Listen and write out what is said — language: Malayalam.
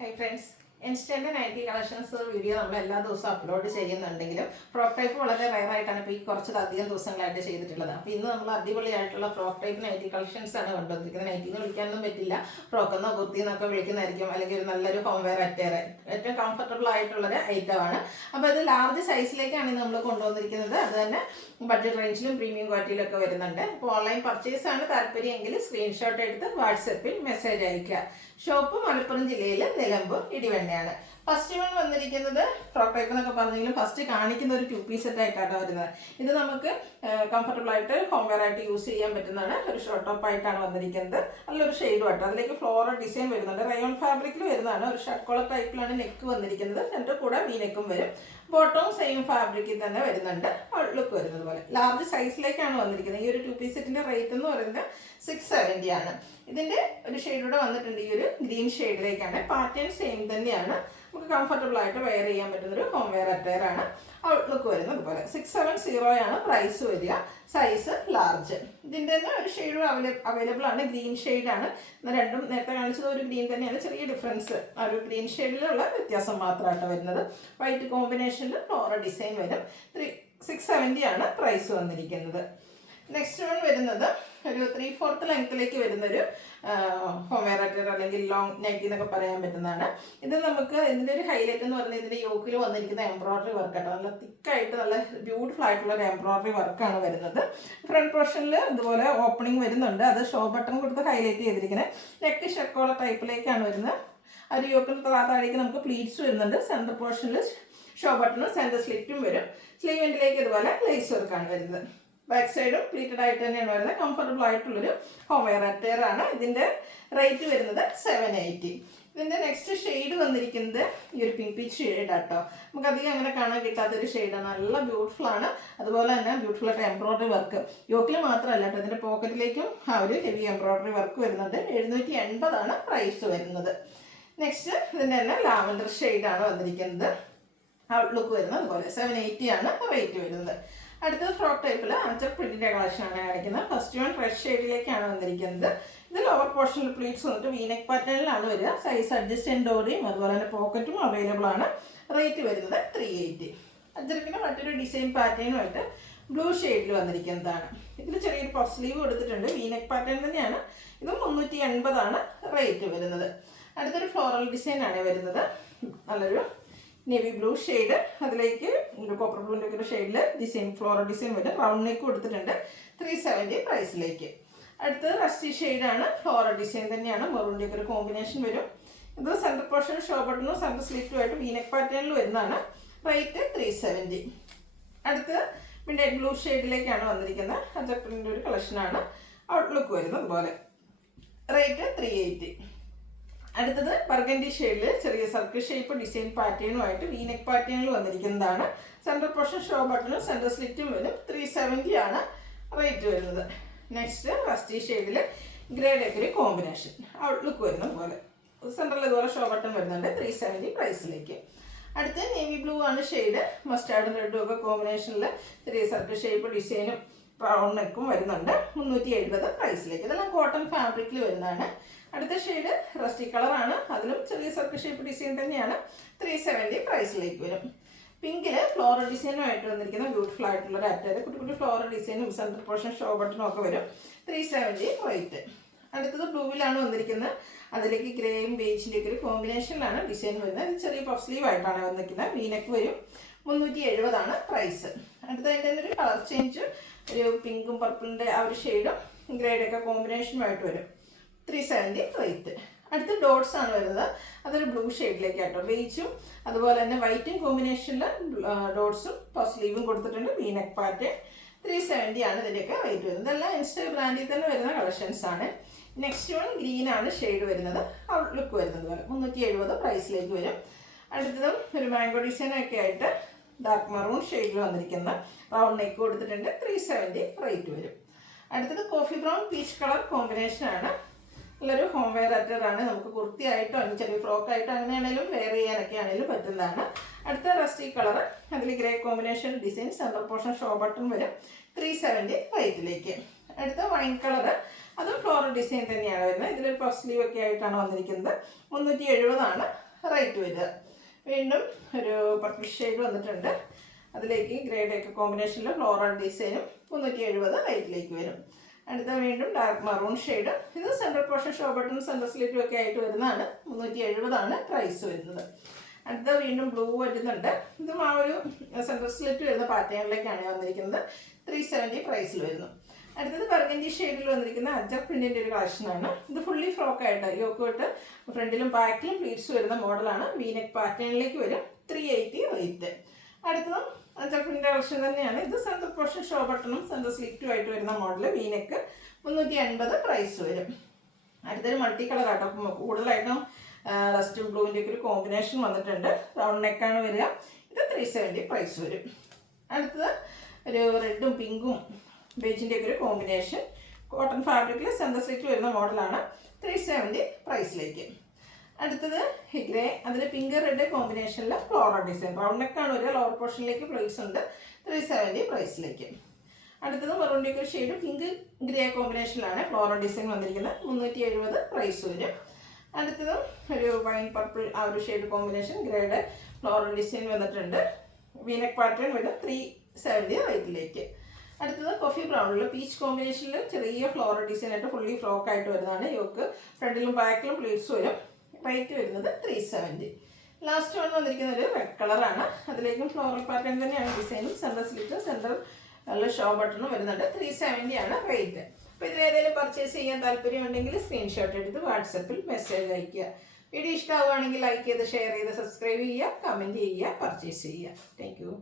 Hi friends, instant nighty collections video നമ്മൾ എല്ലാ ദിവസവും അപ്ലോഡ് ചെയ്യുന്നുണ്ടെങ്കിലും ഫ്രോക്ക് ടൈപ്പ് വളരെ റയർ ആയിട്ടാണ് ഇപ്പോൾ ഈ കുറച്ചധികം ദിവസങ്ങളായിട്ട് ചെയ്തിട്ടുള്ളത്. അപ്പോൾ ഇന്ന് നമ്മൾ അടിപൊളിയായിട്ടുള്ള ഫ്രോക്ക് ടൈപ്പ് നൈറ്റി കളക്ഷൻസ് ആണ് കൊണ്ടുവന്നിരിക്കുന്നത്. നൈറ്റി എന്ന് വിളിക്കാനൊന്നും പറ്റില്ല, ഫ്രോക്ക് എന്നോ കുർത്തി എന്നൊക്കെ വിളിക്കുന്നതായിരിക്കും, അല്ലെങ്കിൽ ഒരു നല്ലൊരു ഹോം വെയർ അറ്റയർ, ഏറ്റവും കംഫർട്ടബിൾ ആയിട്ടുള്ളൊരു ഐറ്റമാണ്. അപ്പോൾ ഇത് ലാർജ് സൈസിലേക്കാണ് നമ്മൾ കൊണ്ടുവന്നിരിക്കുന്നത്. അത് തന്നെ ബഡ്ജറ്റ് റേഞ്ചിലും പ്രീമിയം ക്വാളിറ്റിയിലൊക്കെ വരുന്നുണ്ട്. അപ്പോൾ ഓൺലൈൻ പർച്ചേസ് ആണ് താല്പര്യമെങ്കിൽ സ്ക്രീൻഷോട്ട് എടുത്ത് വാട്സപ്പിൽ മെസ്സേജ് അയക്കുക. ഷോപ്പ് മലപ്പുറം ജില്ലയിൽ നിലമ്പൂർ ഇടിവണ്ണയാണ്. ഫസ്റ്റ് വൺ വന്നിരിക്കുന്നത് ഫ്രോക്ക് ടൈപ്പ് എന്നൊക്കെ പറഞ്ഞെങ്കിലും ഫസ്റ്റ് കാണിക്കുന്ന ഒരു 2 പീസ് സെറ്റ് ആയിട്ടാണ് വരുന്നത്. ഇത് നമുക്ക് കംഫർട്ടബിൾ ആയിട്ട് ഹോം വെയർ ആയിട്ട് യൂസ് ചെയ്യാൻ പറ്റുന്നതാണ്. ഒരു ഷോർട്ട് ടോപ്പ് ആയിട്ടാണ് വന്നിരിക്കുന്നത്. നല്ലൊരു ഷെയ്ഡും ആയിട്ട് അതിലേക്ക് ഫ്ലോറൽ ഡിസൈൻ വരുന്നുണ്ട്. റയോൺ ഫാബ്രിക്കിൽ വരുന്നതാണ്. ഒരു ഷർട്ട് കോളർ ടൈപ്പിലാണ് നെക്ക് വന്നിരിക്കുന്നത്. രണ്ട് കൂടെ വി നെക്കും വരും. ബോട്ടവും സെയിം ഫാബ്രിക്കിൽ തന്നെ വരുന്നുണ്ട്. ലുക്ക് വരുന്നത് പോലെ ലാർജ് സൈസിലേക്കാണ് വന്നിരിക്കുന്നത്. ഈ ഒരു 2 പീസ് സെറ്റിന്റെ റേറ്റ് എന്ന് പറയുന്നത് 670 ആണ്. ഇതിന്റെ ഒരു ഷെയ്ഡൂടെ വന്നിട്ടുണ്ട്. ഈ ഒരു ഗ്രീൻ ഷെയ്ഡിലേക്കാണ്. പാറ്റേൺ സെയിം തന്നെയാണ്. നമുക്ക് കംഫർട്ടബിൾ ആയിട്ട് വെയർ ചെയ്യാൻ പറ്റുന്നൊരു ഹോം വെയർ അറ്റയർ ആണ്. ഔട്ട്ലുക്ക് വരുന്നത് പോലെ 670 ആണ് പ്രൈസ് വരിക. Size large. ഇതിൻ്റെ തന്നെ ഒരു ഷെയ്ഡ് അവൈലബിൾ ആണ്. ഗ്രീൻ ഷെയ്ഡാണ്. രണ്ടും നേരത്തെ കാണിച്ചത് ഒരു ഗ്രീൻ തന്നെയാണ്. ചെറിയ ഡിഫറൻസ് ആ ഒരു ഗ്രീൻ ഷെയ്ഡിലുള്ള വ്യത്യാസം മാത്രമായിട്ട് വരുന്നത്. വൈറ്റ് കോമ്പിനേഷനിൽ ഫ്ലോറൽ ഡിസൈൻ വരും. 670 ആണ് പ്രൈസ് വന്നിരിക്കുന്നത്. നെക്സ്റ്റ് വൺ വരുന്നത് ഒരു 3/4 ലെങ്ത്തിലേക്ക് വരുന്നൊരു ഹോം വെയർ അറ്റയർ അല്ലെങ്കിൽ ലോങ് നൈറ്റി എന്നൊക്കെ പറയാൻ പറ്റുന്നതാണ്. ഇത് നമുക്ക് ഇതിൻ്റെ ഒരു ഹൈലൈറ്റ് എന്ന് പറയുന്നത് ഇതിൻ്റെ യോക്കിൽ വന്നിരിക്കുന്ന എംബ്രോയിഡറി വർക്ക് കേട്ടോ. നല്ല തിക്കായിട്ട് നല്ല ബ്യൂട്ടിഫുൾ ആയിട്ടുള്ള ഒരു എംബ്രോയിഡറി വർക്കാണ് വരുന്നത്. ഫ്രണ്ട് പോർഷനിൽ ഇതുപോലെ ഓപ്പണിംഗ് വരുന്നുണ്ട്. അത് ഷോ ബട്ടൺ കൊടുത്ത് ഹൈലൈറ്റ് ചെയ്തിരിക്കുന്നത്. നെക്ക് ഷർട്ട് ടൈപ്പിലേക്കാണ് വരുന്നത്. ആ ഒരു യോക്കിൽ താഴേക്ക് നമുക്ക് പ്ലീറ്റ്സ് വരുന്നുണ്ട്. സെൻറ്റർ പോർഷനിൽ ഷോ ബട്ടണും സെൻറ്റർ സ്ലിറ്റും വരും. സ്ലീവിൻ്റിലേക്ക് ഇതുപോലെ ലേസ് വർക്കാണ് വരുന്നത്. ബാക്ക് സൈഡും പ്ലീറ്റഡ് ആയിട്ട് തന്നെയാണ് വരുന്നത്. കംഫർട്ടബിൾ ആയിട്ടുള്ളൊരു ഹോം വെയർ അറ്റയർ ആണ്. ഇതിൻ്റെ റേറ്റ് വരുന്നത് 780. ഇതിൻ്റെ നെക്സ്റ്റ് ഷെയ്ഡ് വന്നിരിക്കുന്നത് ഈ ഒരു പിങ്ക് പീച്ച് ഷെയ്ഡാട്ടോ. നമുക്ക് അധികം അങ്ങനെ കാണാൻ കിട്ടാത്തൊരു ഷെയ്ഡാണ്. നല്ല ബ്യൂട്ടിഫുൾ ആണ്. അതുപോലെ തന്നെ ബ്യൂട്ടിഫുൾ ആയിട്ട് എംബ്രോയിഡറി വർക്ക് യോക്കിൽ മാത്രമല്ല കേട്ടോ, ഇതിൻ്റെ പോക്കറ്റിലേക്കും ആ ഒരു ഹെവി എംബ്രോയിഡറി വർക്ക് വരുന്നുണ്ട്. 780 ആണ് പ്രൈസ് വരുന്നത്. നെക്സ്റ്റ് ഇതിൻ്റെ തന്നെ ലാവൻഡർ ഷെയ്ഡാണ് വന്നിരിക്കുന്നത്. ഔട്ട്ലുക്ക് വരുന്നത് അതുപോലെ 780 ആണ് റേറ്റ് വരുന്നത്. അടുത്തത് ഫ്രോക്ക് ടൈപ്പിൽ അഞ്ചർ പ്രിന്റിന്റെ കളക്ഷനാണ് കാണിക്കുന്നത്. ഫസ്റ്റ് വൺ റെഡ് ഷെയ്ഡിലേക്കാണ് വന്നിരിക്കുന്നത്. ഇത് ലോവർ പോർഷനിൽ പ്ലീറ്റ്സ് വന്നിട്ട് വീനെക്ക് പാറ്റേണിലാണ് വരിക. സൈസ് അഡ്ജസ്റ്റ് ഡോറിയും അതുപോലെ തന്നെ പോക്കറ്റും അവൈലബിൾ ആണ്. റേറ്റ് വരുന്നത് 380. അഞ്ചർക്കിൻ്റെ മറ്റൊരു ഡിസൈൻ പാറ്റേണുമായിട്ട് ബ്ലൂ ഷെയ്ഡിൽ വന്നിരിക്കുന്നതാണ്. ഇതിൽ ചെറിയൊരു പഫ് സ്ലീവ് കൊടുത്തിട്ടുണ്ട്. വീനെക്ക് പാറ്റേൺ തന്നെയാണ്. ഇത് 380 ആണ് റേറ്റ് വരുന്നത്. അടുത്തൊരു ഫ്ലോറൽ ഡിസൈൻ ആണ് വരുന്നത്. നല്ലൊരു നേവി ബ്ലൂ ഷെയ്ഡ്, അതിലേക്ക് ഒരു കോപ്പർ ബ്ലൂൻ്റെ ഒക്കെ ഒരു ഷെയ്ഡിൽ ഡിസൈൻ ഫ്ലോറൽ ഡിസൈൻ വരും. റൗണ്ട് നെക്ക് കൊടുത്തിട്ടുണ്ട്. 370 പ്രൈസിലേക്ക്. അടുത്തത് റസ്റ്റി ഷെയ്ഡാണ്. ഫ്ലോറൽ ഡിസൈൻ തന്നെയാണ്. മെറൂണിൻ്റെ ഒക്കെ ഒരു കോമ്പിനേഷൻ വരും. ഇത് സെൻറ്റർ പോർഷൻ ഷോ ബട്ടണും സെൻറ്റർ സ്ലിറ്റുമായിട്ട് വീനെക്ക് പാറ്റേണിൽ വരുന്നതാണ്. റേറ്റ് 370. അടുത്തത് മിഡ്നൈറ്റ് ബ്ലൂ ഷെയ്ഡിലേക്കാണ് വന്നിരിക്കുന്നത്. അജക്ടിൻ്റെ ഒരു കളക്ഷനാണ്. ഔട്ട്ലുക്ക് വരുന്നത് അതുപോലെ. റേറ്റ് 380. അടുത്തത് ബർഗൻഡി ഷെയ്ഡിൽ ചെറിയ സർക്കിൾ ഷേപ്പ് ഡിസൈൻ പാറ്റേണുമായിട്ട് വീനെക്ക് പാറ്റേണിൽ വന്നിരിക്കുന്നതാണ്. സെൻട്രൽ പോർഷൻ ഷോ ബട്ടണും സെൻട്രൽ സ്ലിറ്റും വരും. 370 ആണ് റേറ്റ് വരുന്നത്. നെക്സ്റ്റ് റസ്റ്റി ഷെയ്ഡിൽ ഗ്രേഡൊക്കെ ഒരു കോമ്പിനേഷൻ. ഔട്ട്ലുക്ക് വരുന്നത് പോലെ സെൻട്രൽ ഇതുപോലെ ഷോ ബട്ടൺ വരുന്നുണ്ട്. 370 പ്രൈസിലേക്ക്. അടുത്ത് നേവി ബ്ലൂ ആണ് ഷെയ്ഡ്. മസ്റ്റാർഡും റെഡും ഒക്കെ കോമ്പിനേഷനിൽ ചെറിയ സർക്കിൾ ഷേപ്പ് ഡിസൈനും റൗണ്ട് നെക്കും വരുന്നുണ്ട്. 370 പ്രൈസിലേക്ക്. ഇതെല്ലാം കോട്ടൺ ഫാബ്രിക്കിൽ വരുന്നതാണ്. അടുത്ത ഷെയ്ഡ് റസ്റ്റി കളറാണ്. അതിലും ചെറിയ സർക്കിൾ ഷേപ്പ് ഡിസൈൻ തന്നെയാണ്. 370 പ്രൈസിലേക്ക് വരും. പിങ്കില് ഫ്ലോറൽ ഡിസൈനുമായിട്ട് വന്നിരിക്കുന്ന ബ്യൂട്ടിഫുൾ ആയിട്ടുള്ള ഒരു അറ്റയർ. കുട്ടി കുട്ടി ഫ്ലോറൽ ഡിസൈനും സെൻട്രൽ പോർഷൻ ഷോ ബട്ടണും ഒക്കെ വരും. 370 റേറ്റ്. അടുത്തത് ബ്ലൂവിലാണ് വന്നിരിക്കുന്നത്. അതിലേക്ക് ഗ്രേയും ബേജിൻ്റെ ഒക്കെ ഒരു കോമ്പിനേഷനിലാണ് ഡിസൈൻ വരുന്നത്. ഇത് ചെറിയ പഫ് സ്ലീവ് ആയിട്ടാണ് വന്നിരിക്കുന്നത്. വീനെക്ക് വരും. 370 ആണ് പ്രൈസ്. അടുത്തതിൻ്റെ ഒരു കളർ ചേഞ്ച്, ഒരു പിങ്കും പർപ്പിളിൻ്റെ ആ ഒരു ഷെയ്ഡും ഗ്രേഡൊക്കെ കോമ്പിനേഷനുമായിട്ട് വരും. 370 റേറ്റ്. അടുത്ത ഡോട്ട്സ് ആണ് വരുന്നത്. അതൊരു ബ്ലൂ ഷെയ്ഡിലേക്ക് ആട്ടോ. ബേജും അതുപോലെ തന്നെ വൈറ്റും കോമ്പിനേഷനിൽ ഡോട്ട്സും പഫ് സ്ലീവും കൊടുത്തിട്ടുണ്ട്. V-neck pattern. 370 ആണ് ഇതിൻ്റെയൊക്കെ റേറ്റ് വരുന്നത്. ഇതെല്ലാം ഇൻസ്റ്റ ബ്രാൻഡിൽ തന്നെ വരുന്ന കളക്ഷൻസ് ആണ്. നെക്സ്റ്റ് വൺ ഗ്രീൻ ആണ് ഷെയ്ഡ് വരുന്നത്. ഔട്ട്ലുക്ക് വരുന്നത് പോലെ 370 പ്രൈസിലേക്ക് വരും. അടുത്തതും ഒരു മാംഗോ ഡിസൈനൊക്കെ ആയിട്ട് ഡാർക്ക് മറൂൺ ഷെയ്ഡിൽ വന്നിരിക്കുന്ന റൗണ്ട് നെക്ക് കൊടുത്തിട്ടുണ്ട്. 370 റേറ്റ് വരും. അടുത്തത് കോഫി ബ്രൗൺ പീച്ച് കളർ കോമ്പിനേഷനാണ്. നല്ലൊരു ഹോം വെയർ അറ്റയർ ആണ്. നമുക്ക് കുർത്തിയായിട്ടോ അല്ലെങ്കിൽ ചെറിയ ഫ്രോക്കായിട്ടോ അങ്ങനെയാണെങ്കിലും വെയർ ചെയ്യാനൊക്കെ ആണെങ്കിലും പറ്റുന്നതാണ്. അടുത്ത റസ്റ്റി കളർ, അതിൽ grey combination design, central portion show button വരും. 370 റേറ്റിലേക്ക്. അടുത്ത വൈൻ കളർ, അതും ഫ്ലോറൽ ഡിസൈൻ തന്നെയാണ് വരുന്നത്. ഇതിലൊരു പഫ് സ്ലീവ് ഒക്കെ ആയിട്ടാണ് വന്നിരിക്കുന്നത്. 370 ആണ് റേറ്റ് വരിക. വീണ്ടും ഒരു പർപ്പിൾ ഷെയ്ഡ് വന്നിട്ടുണ്ട്. അതിലേക്ക് ഗ്രേഡൊക്കെ കോമ്പിനേഷനിൽ ഫ്ലോറൽ ഡിസൈനും 370 റേറ്റിലേക്ക് വരും. അടുത്ത വീണ്ടും ഡാർക്ക് മറൂൺ ഷെയ്ഡ്. ഇത് central portion show button central സ്ലിറ്റും ഒക്കെ ആയിട്ട് വരുന്നതാണ്. 370 പ്രൈസ് വരുന്നത്. അടുത്ത വീണ്ടും ബ്ലൂ വരുന്നുണ്ട്. ഇതും ആ ഒരു സെൻട്രൽ സ്ലിറ്റ് വരുന്ന പാറ്റേണിലേക്കാണ് വന്നിരിക്കുന്നത്. 370 പ്രൈസിൽ വരുന്നു. അടുത്തത് ബർഗൻഡി ഷെയ്ഡിൽ വന്നിരിക്കുന്ന അജർ പ്രിന്റിൻ്റെ ഒരു കളക്ഷനാണ്. ഇത് ഫുള്ളി ഫ്രോക്കായിട്ട് യോക്ക് തൊട്ട് ഫ്രണ്ടിലും ബാക്കിലും പ്ലീറ്റ്സ് വരുന്ന മോഡലാണ്. വീനെക്ക് പാറ്റേണിലേക്ക് വരും. 380 റേറ്റ്. അടുത്തതും അജർ പ്രിന്റിൻ്റെ കളക്ഷൻ തന്നെയാണ്. ഇത് സെൻട്രൽ പോർഷൻ ഷോ ബട്ടണും സെൻട്രൽ സ്ലിറ്റും ആയിട്ട് വരുന്ന മോഡൽ. വീനെക്ക് 380 പ്രൈസ് വരും. അടുത്തൊരു മൾട്ടി കളർ ആട്ടോ. കൂടുതലായിട്ടും റസ്റ്റ് ബ്ലൂവിൻ്റെ ഒക്കെ ഒരു കോമ്പിനേഷൻ വന്നിട്ടുണ്ട്. റൗണ്ട് നെക്കാണ് വരിക. ഇത് 370 പ്രൈസ് വരും. അടുത്തത് ഒരു റെഡും പിങ്കും ബേജിൻ്റെ ഒക്കെ ഒരു കോമ്പിനേഷൻ. കോട്ടൺ ഫാബ്രിക്കിൽ സെൻട്രൽ സ്ലിറ്റ് വരുന്ന മോഡലാണ്. 370 പ്രൈസിലേക്ക്. അടുത്തത് ഗ്രേ, അതിൽ പിങ്ക് റെഡ് കോമ്പിനേഷനിൽ ഫ്ലോറൽ ഡിസൈൻ. റൗണ്ട് നെക്കാണ് വരിക. ലോവർ പോർഷനിലേക്ക് പ്ലേസ് ഉണ്ട്. 370 പ്രൈസിലേക്ക്. അടുത്തത് മെറൂണിൻ്റെ ഒക്കെ ഷെയ്ഡ് പിങ്ക് ഗ്രേ കോമ്പിനേഷനിലാണ് ഫ്ലോറൽ ഡിസൈൻ വന്നിരിക്കുന്നത്. 370 പ്രൈസ് വരും. അടുത്തതും ഒരു വൈൻ പർപ്പിൾ ആ ഒരു shade combination grade floral design വന്നിട്ടുണ്ട്. വീനെക്ക് പാറ്റേൺ വരും. 370 റേറ്റിലേക്ക്. അടുത്തത് കോഫി ബ്രൗണിൽ പീച്ച് കോമ്പിനേഷനിൽ ചെറിയ ഫ്ലോറൽ ഡിസൈൻ ആയിട്ട് ഫുള്ളി ഫ്രോക്ക് ആയിട്ട് വരുന്നതാണ്. യോക്ക് ഫ്രണ്ടിലും ബാക്കിലും പ്ലീറ്റ്സ് വരും. റേറ്റ് വരുന്നത് 370. ലാസ്റ്റ് വന്നിരിക്കുന്ന ഒരു റെഡ് കളറാണ്. അതിലേക്കും ഫ്ലോറൽ പാറ്റേൺ തന്നെയാണ് ഡിസൈനും. സെൻട്രൽ സ്ലിറ്റും സെൻട്രൽ ഷോ ബട്ടണും വരുന്നുണ്ട്. 370 റേറ്റ്. അപ്പോൾ ഇതിലേതെങ്കിലും പർച്ചേസ് ചെയ്യാൻ താല്പര്യമുണ്ടെങ്കിൽ സ്ക്രീൻഷോട്ട് എടുത്ത് വാട്സപ്പിൽ മെസ്സേജ് അയയ്ക്കുക. വീഡിയോ ഇഷ്ടമാവുകയാണെങ്കിൽ ലൈക്ക് ചെയ്ത് ഷെയർ ചെയ്ത് സബ്സ്ക്രൈബ് ചെയ്യുക, കമൻറ്റ് ചെയ്യുക, പർച്ചേസ് ചെയ്യുക. Thank you.